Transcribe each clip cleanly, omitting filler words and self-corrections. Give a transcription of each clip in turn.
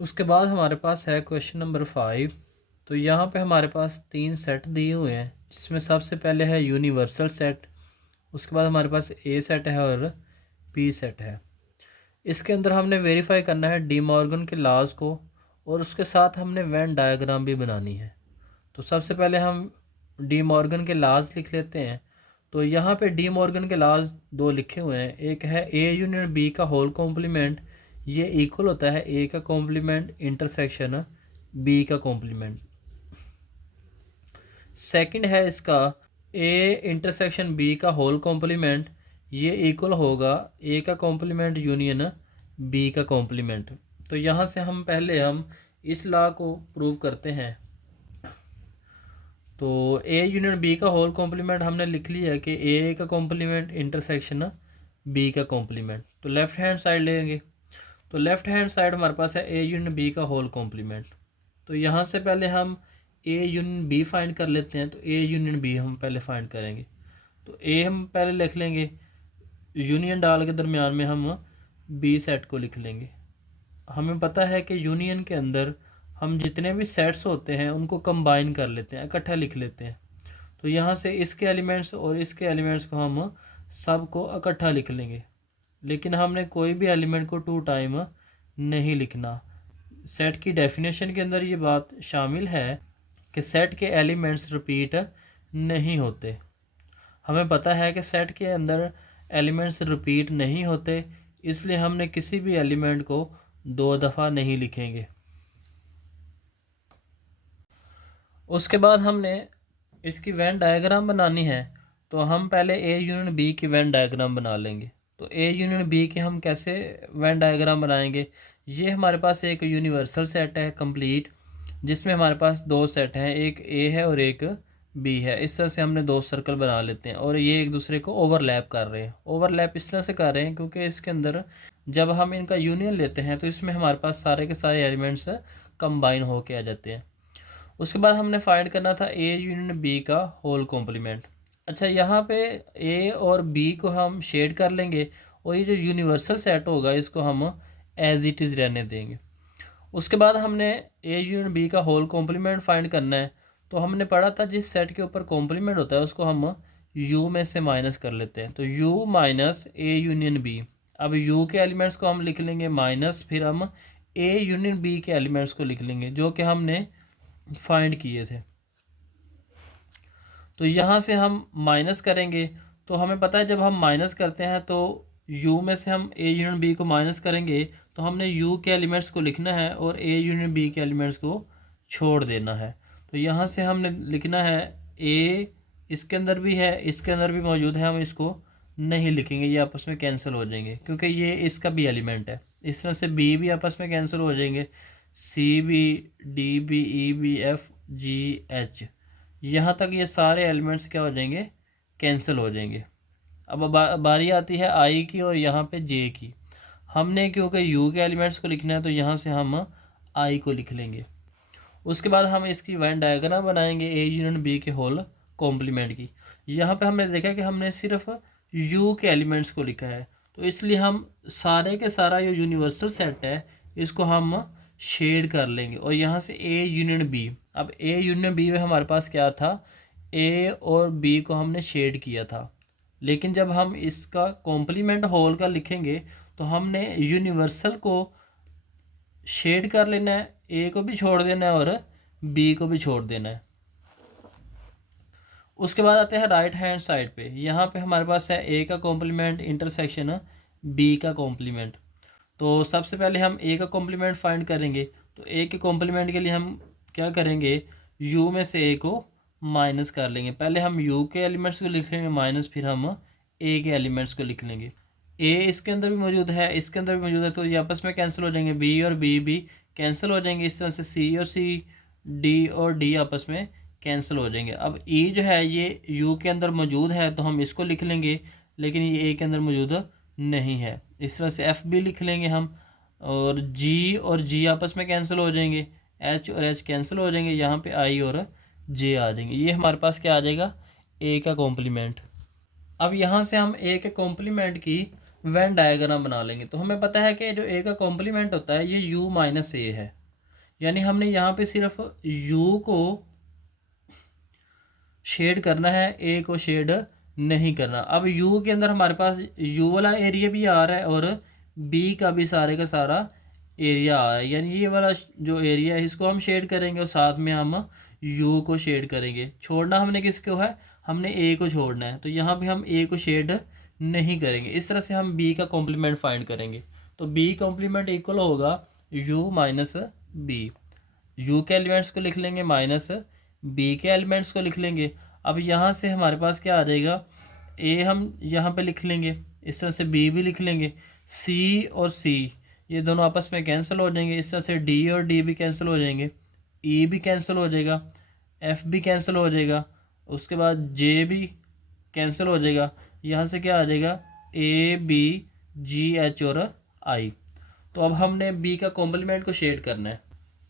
उसके बाद हमारे पास है क्वेश्चन नंबर 5। तो यहाँ पे हमारे पास 3 सेट दिए हुए हैं, जिसमें सबसे पहले है यूनिवर्सल सेट, उसके बाद हमारे पास ए सेट है और बी सेट है। इसके अंदर हमने वेरीफाई करना है डी मॉर्गन के लॉज को, और उसके साथ हमने वेन डायग्राम भी बनानी है। तो सबसे पहले हम डी मॉर्गन के लॉज लिख लेते हैं। तो यहाँ पे डी मॉर्गन के लॉज दो लिखे हुए हैं, एक है ए यूनियन बी का होल कॉम्प्लीमेंट, ये इक्वल होता है ए का कॉम्प्लीमेंट इंटरसेक्शन बी का कॉम्प्लीमेंट। सेकंड है इसका ए इंटरसेक्शन बी का होल कॉम्प्लीमेंट, ये इक्वल होगा ए का कॉम्प्लीमेंट यूनियन बी का कॉम्प्लीमेंट। तो यहाँ से हम इस लॉ को प्रूव करते हैं। तो ए यूनियन बी का होल कॉम्प्लीमेंट हमने लिख लिया कि ए का कॉम्प्लीमेंट इंटरसेक्शन बी का कॉम्प्लीमेंट। तो लेफ़्ट हैंड साइड लेंगे, तो लेफ़्ट हैंड साइड हमारे पास है ए यूनियन बी का होल कॉम्प्लीमेंट। तो यहाँ से पहले हम ए यूनियन बी फाइंड कर लेते हैं। तो ए यूनियन बी हम पहले फाइंड करेंगे। तो ए हम पहले लिख लेंगे, यूनियन डाल के दरमियान में हम बी सेट को लिख लेंगे। हमें पता है कि यूनियन के अंदर हम जितने भी सेट्स होते हैं उनको कंबाइन कर लेते हैं, इकट्ठा लिख लेते हैं। तो यहाँ से इसके एलिमेंट्स और इसके एलिमेंट्स को हम सब को इकट्ठा लिख लेंगे, लेकिन हमने कोई भी एलिमेंट को 2 टाइम नहीं लिखना। सेट की डेफिनेशन के अंदर ये बात शामिल है कि सेट के एलिमेंट्स रिपीट नहीं होते। हमें पता है कि सेट के अंदर एलिमेंट्स रिपीट नहीं होते, इसलिए हमने किसी भी एलिमेंट को 2 दफ़ा नहीं लिखेंगे। उसके बाद हमने इसकी वेन डायग्राम बनानी है। तो हम पहले ए यूनियन बी की वेन डायग्राम बना लेंगे। तो ए यूनियन बी की हम कैसे वेन डायग्राम बनाएंगे? ये हमारे पास एक यूनिवर्सल सेट है कंप्लीट, जिसमें हमारे पास 2 सेट हैं, एक ए है और एक बी है। इस तरह से हमने 2 सर्कल बना लेते हैं और ये एक दूसरे को ओवरलैप कर रहे हैं। ओवरलैप इस तरह से कर रहे हैं क्योंकि इसके अंदर जब हम इनका यूनियन लेते हैं तो इसमें हमारे पास सारे के सारे एलिमेंट्स कंबाइन होके आ जाते हैं। उसके बाद हमने फाइंड करना था ए यूनियन बी का होल कॉम्प्लीमेंट। अच्छा, यहाँ पे ए और बी को हम शेड कर लेंगे और ये जो यूनिवर्सल सेट होगा इसको हम एज इट इज़ रहने देंगे। उसके बाद हमने ए यूनियन बी का होल कॉम्प्लीमेंट फाइंड करना है। तो हमने पढ़ा था जिस सेट के ऊपर कॉम्प्लीमेंट होता है उसको हम यू में से माइनस कर लेते हैं। तो U minus A union B. अब यू के एलिमेंट्स को हम लिख लेंगे माइनस, फिर हम ए यूनियन बी के एलिमेंट्स को लिख लेंगे जो कि हमने फाइंड किए थे। तो यहाँ से हम माइनस करेंगे। तो हमें पता है जब हम माइनस करते हैं तो u में से हम a यूनियन b को माइनस करेंगे, तो हमने u के एलिमेंट्स को लिखना है और a यूनियन b के एलिमेंट्स को छोड़ देना है। तो यहाँ से हमने लिखना है a इसके अंदर भी है, इसके अंदर भी मौजूद है, हम इसको नहीं लिखेंगे, ये आपस में कैंसिल हो जाएंगे क्योंकि ये इसका भी एलिमेंट है। इस तरह से b भी आपस में कैंसिल हो जाएंगे, c भी, d भी, e भी, f g h, यहाँ तक ये सारे एलिमेंट्स क्या हो जाएंगे? कैंसिल हो जाएंगे। अब बारी आती है आई की और यहाँ पे जे की। हमने क्योंकि यू के एलिमेंट्स को लिखना है तो यहाँ से हम आई को लिख लेंगे। उसके बाद हम इसकी वेन डायग्राम बनाएंगे ए यूनियन बी के होल कॉम्प्लीमेंट की। यहाँ पे हमने देखा कि हमने सिर्फ यू के एलिमेंट्स को लिखा है, तो इसलिए हम सारे के सारा जो यूनिवर्सल सेट है इसको हम शेड कर लेंगे और यहाँ से ए यूनियन बी। अब ए यूनियन बी में हमारे पास क्या था? ए और बी को हमने शेड किया था, लेकिन जब हम इसका कॉम्प्लीमेंट होल का लिखेंगे तो हमने यूनिवर्सल को शेड कर लेना है, ए को भी छोड़ देना है और बी को भी छोड़ देना है। उसके बाद आते हैं राइट हैंड साइड पे। यहाँ पे हमारे पास है ए का कॉम्प्लीमेंट इंटरसेक्शन बी का कॉम्प्लीमेंट। तो सबसे पहले हम ए का कॉम्प्लीमेंट फाइंड करेंगे। तो ए के कॉम्प्लीमेंट के लिए हम क्या करेंगे? यू में से ए को माइनस कर लेंगे। पहले हम यू के एलिमेंट्स को लिख लेंगे माइनस, फिर हम ए के एलिमेंट्स को लिख लेंगे। ए इसके अंदर भी मौजूद है, इसके अंदर भी मौजूद है, तो ये आपस में कैंसिल हो जाएंगे, बी और बी भी कैंसिल हो जाएंगे। इस तरह से सी और सी, डी और डी आपस में कैंसिल हो जाएंगे। अब ई जो है ये यू के अंदर मौजूद है तो हम इसको लिख लेंगे, लेकिन ये ए के अंदर मौजूद नहीं है। इस तरह से एफ भी लिख लेंगे हम, और जी आपस में कैंसिल हो जाएंगे, एच और एच कैंसिल हो जाएंगे, यहाँ पे आई और जे आ जाएंगे। ये हमारे पास क्या आ जाएगा? ए का कॉम्प्लीमेंट। अब यहाँ से हम ए के कॉम्प्लीमेंट की वेन डायग्राम बना लेंगे। तो हमें पता है कि जो ए का कॉम्प्लीमेंट होता है ये u माइनस ए है, यानी हमने यहाँ पे सिर्फ u को शेड करना है, ए को शेड नहीं करना। अब u के अंदर हमारे पास u वाला एरिया भी आ रहा है और b का भी सारे का सारा एरिया आ रहा है, यानी ये वाला जो एरिया है इसको हम शेड करेंगे और साथ में हम u को शेड करेंगे। छोड़ना हमने किसको है, हमने a को छोड़ना है, तो यहाँ पे हम a को शेड नहीं करेंगे। इस तरह से हम b का कॉम्प्लीमेंट फाइंड करेंगे। तो b कॉम्प्लीमेंट इक्वल होगा u माइनस बी। u के एलिमेंट्स को लिख लेंगे माइनस b के एलिमेंट्स को लिख लेंगे। अब यहाँ से हमारे पास क्या आ जाएगा, a हम यहाँ पे लिख लेंगे, इस तरह से b भी लिख लेंगे, c और c ये दोनों आपस में कैंसिल हो जाएंगे, इस तरह से d और d भी कैंसिल हो जाएंगे, e भी कैंसिल हो जाएगा, f भी कैंसिल हो जाएगा, उसके बाद j भी कैंसिल हो जाएगा। यहाँ से क्या आ जाएगा, a b g h और i। तो अब हमने b का कॉम्प्लीमेंट को शेड करना है,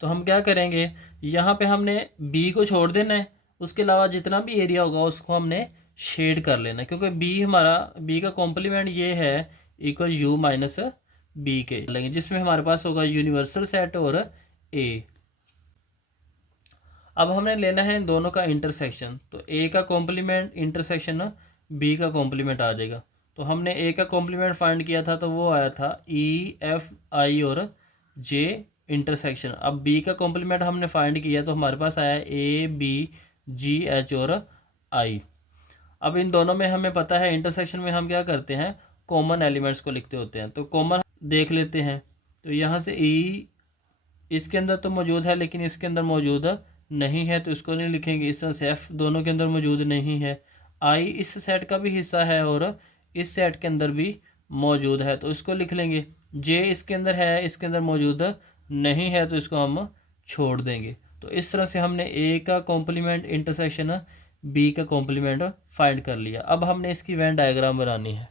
तो हम क्या करेंगे, यहाँ पे हमने b को छोड़ देना है, उसके अलावा जितना भी एरिया होगा उसको हमने शेड कर लेना है, क्योंकि b हमारा b का कॉम्प्लीमेंट ये है इक्वल u माइनस बी के लेंगे, जिसमें हमारे पास होगा यूनिवर्सल सेट और a। अब हमने लेना है इन दोनों का इंटरसेक्शन, तो a का कॉम्प्लीमेंट इंटरसेक्शन b का कॉम्प्लीमेंट आ जाएगा। तो हमने a का कॉम्प्लीमेंट फाइंड किया था तो वो आया था e f i और j इंटरसेक्शन। अब b का कॉम्प्लीमेंट हमने फाइंड किया तो हमारे पास आया a b g h और i। अब इन दोनों में हमें पता है इंटरसेक्शन में हम क्या करते हैं, कॉमन एलिमेंट्स को लिखते होते हैं। तो कॉमन देख लेते हैं, तो यहाँ से e इसके अंदर तो मौजूद है लेकिन इसके अंदर मौजूद नहीं है, तो इसको नहीं लिखेंगे। इस तरह से f दोनों के अंदर मौजूद नहीं है, i इस सेट का भी हिस्सा है और इस सेट के अंदर भी मौजूद है, तो इसको लिख लेंगे। j इसके अंदर है, इसके अंदर मौजूद नहीं है, तो इसको हम छोड़ देंगे। तो इस तरह से हमने a का कॉम्प्लीमेंट इंटरसेक्शन b का कॉम्प्लीमेंट फाइंड कर लिया। अब हमने इसकी वेन डायग्राम बनानी है।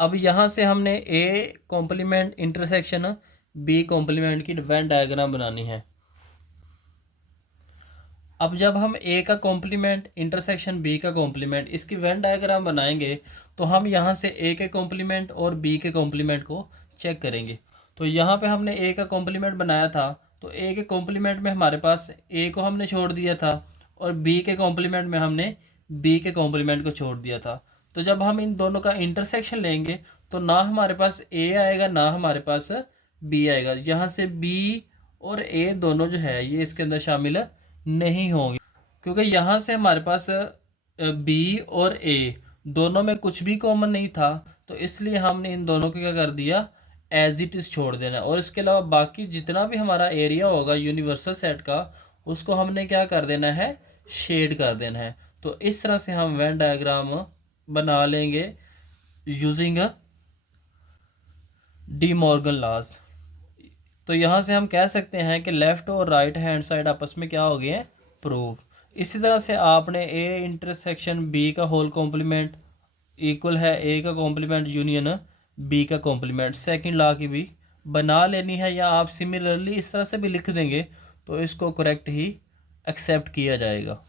अब यहाँ से हमने a complement intersection b complement की वेन डायग्राम बनानी है। अब जब हम a का कॉम्प्लीमेंट इंटरसेक्शन b का कॉम्प्लीमेंट इसकी वेन डायग्राम बनाएंगे तो हम यहाँ से a के कॉम्प्लीमेंट और b के कॉम्प्लीमेंट को चेक करेंगे। तो यहाँ पे हमने a का कॉम्प्लीमेंट बनाया था, तो a के कॉम्प्लीमेंट में हमारे पास a को हमने छोड़ दिया था और b के कॉम्प्लीमेंट में हमने b के कॉम्प्लीमेंट को छोड़ दिया था। तो जब हम इन दोनों का इंटरसेक्शन लेंगे तो ना हमारे पास a आएगा ना हमारे पास b आएगा। यहाँ से b और a दोनों जो है ये इसके अंदर शामिल नहीं होंगे, क्योंकि यहाँ से हमारे पास b और a दोनों में कुछ भी कॉमन नहीं था, तो इसलिए हमने इन दोनों को क्या कर दिया, एज इट इज़ छोड़ देना। और इसके अलावा बाकी जितना भी हमारा एरिया होगा यूनिवर्सल सेट का उसको हमने क्या कर देना है, शेड कर देना है। तो इस तरह से हम वेन डायग्राम बना लेंगे यूजिंग डी मॉर्गन लॉज। तो यहाँ से हम कह सकते हैं कि लेफ़्ट और राइट हैंड साइड आपस में क्या हो गए हैं, प्रूव। इसी तरह से आपने a इंटरसेक्शन b का होल कॉम्प्लीमेंट इक्वल है a का कॉम्प्लीमेंट यूनियन b का कॉम्प्लीमेंट, सेकंड लॉ की भी बना लेनी है, या आप सिमिलरली इस तरह से भी लिख देंगे तो इसको करेक्ट ही एक्सेप्ट किया जाएगा।